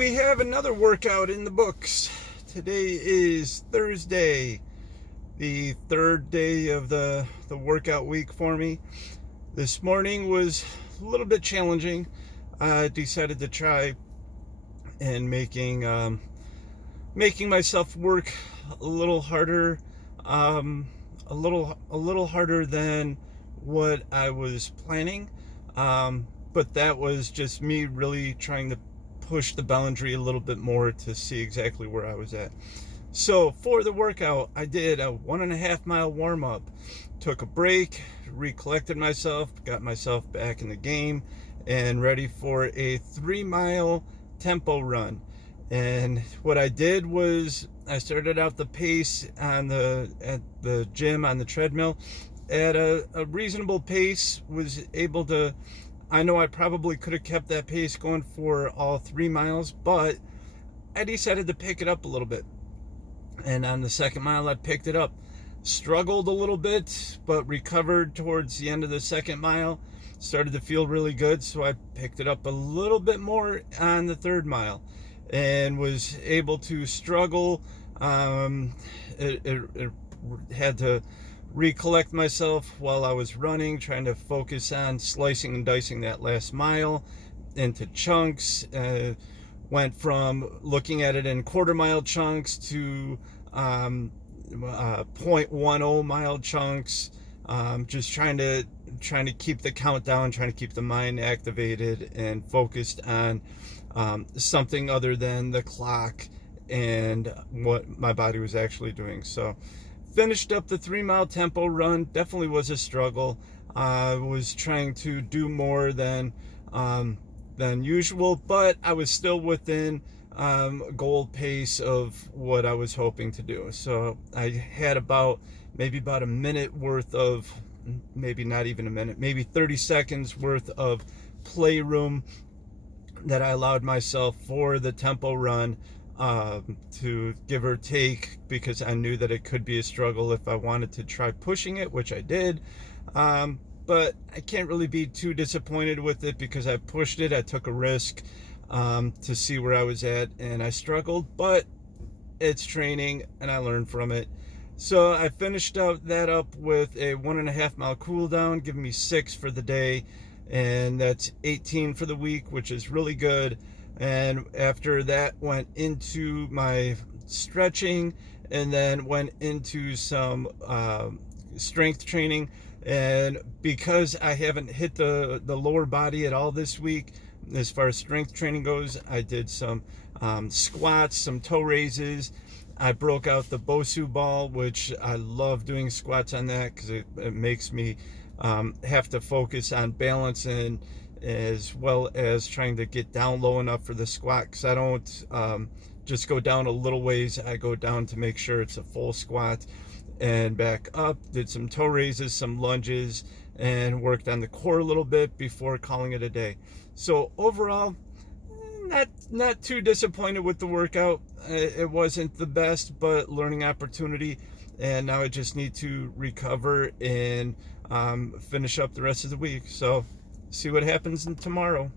We have another workout in the books. Today is Thursday, the third day of the workout week for me. This morning was a little bit challenging. I decided to try and making myself work a little harder, a little harder than what I was planning. But that was just me really trying to push the boundary a little bit more to see exactly where I was at. So for the workout, I did a 1.5 mile warm up, took a break, recollected myself, got myself back in the game and ready for a 3 mile tempo run. And what I did was I started out the pace at the gym on the treadmill at a reasonable pace, was able to, I know I probably could have kept that pace going for all 3 miles, but I decided to pick it up a little bit. And on the second mile, I picked it up. Struggled a little bit, but recovered towards the end of the second mile. Started to feel really good, so I picked it up a little bit more on the third mile and was able to struggle. It had to recollect myself while I was running, trying to focus on slicing and dicing that last mile into chunks. Went from looking at it in quarter mile chunks to 0.10 mile chunks. Just trying to keep the count down, trying to keep the mind activated and focused on something other than the clock and what my body was actually doing. So finished up the 3 mile tempo run. Definitely was a struggle. I was trying to do more than usual, but I was still within goal pace of what I was hoping to do. So I had maybe about a minute worth of, maybe not even a minute, maybe 30 seconds worth of playroom that I allowed myself for the tempo run, to give or take, because I knew that it could be a struggle if I wanted to try pushing it, which I did. But I can't really be too disappointed with it because I pushed it. I took a risk to see where I was at, and I struggled, but it's training and I learned from it. So I finished that up with a 1.5 mile cool down, giving me 6 for the day, and that's 18 for the week, which is really good. And after that, went into my stretching and then went into some strength training. And because I haven't hit the lower body at all this week, as far as strength training goes, I did some squats, some toe raises. I broke out the Bayshore ball, which I love doing squats on that because it makes me have to focus on balance and as well as trying to get down low enough for the squat, because I don't just go down a little ways. I go down to make sure it's a full squat and back up. Did some toe raises, some lunges, and worked on the core a little bit before calling it a day. So overall, not too disappointed with the workout. It wasn't the best, but learning opportunity, and now I just need to recover and finish up the rest of the week. So see what happens tomorrow.